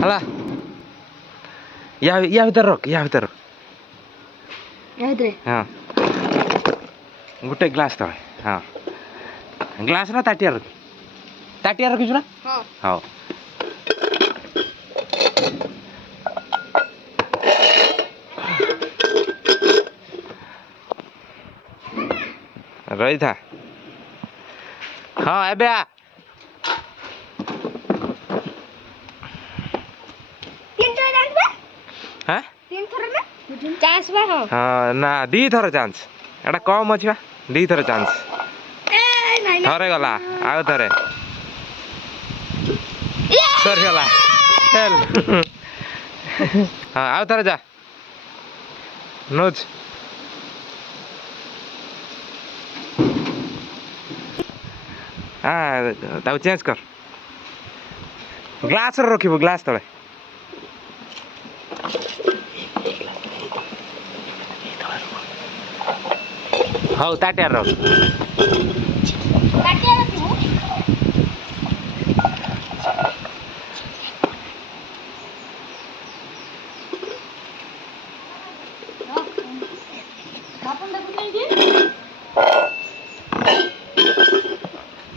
हला या भीतर रख या भीतर हाँ गोटे ग्लास तले हाँ ग्लास ना ताटिया रखी ना हाँ रही था हाँ एबे आ हाँ चांस बा हो हाँ ना दी थर चांस एटा कम अछि बा दी थर चांस थरे गला आउ थरे सरी गला फेल हाँ आउ थरे जा नोच हाँ ताऊ चेंज कर ग्लास रखिबो ग्लास तले हौ ताटिया रख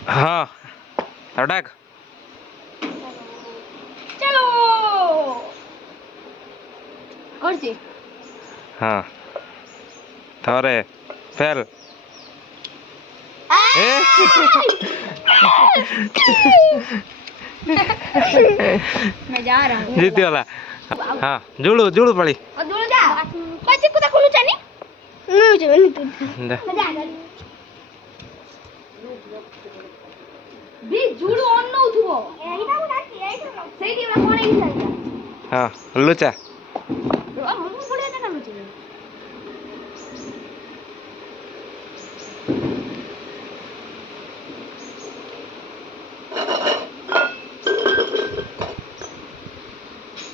हाँ डाक चलो करছি हाँ थरे फेल ए मैं जा रहा हूँ जीती वाला हाँ जुड़ू जुड़ू पड़ी और दूर जा बच्चे को खुलू चानी नहीं जो नहीं तू दे मजा आ गई भी जुड़ू ऑन न उठबो एइटा को डाकी एइटा सेठी हमरा कोन एइ साइडा हाँ लुचा हम बढ़िया ना लुचे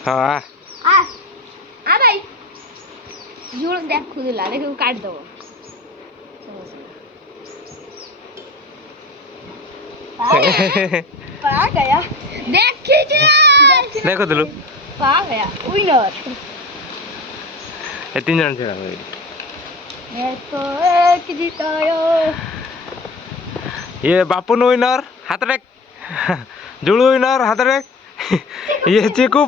हाँ आ भाई जुड़ देख खुद ला लेकिन काट दो पा गया देख खींच देखो दिलू पा गया विनर ये 3 जन छेड़ा मैं तो एक जीतायो ये बापुन विनर हाथ रेक जुड़ू विनर हाथ रेक ये चिकू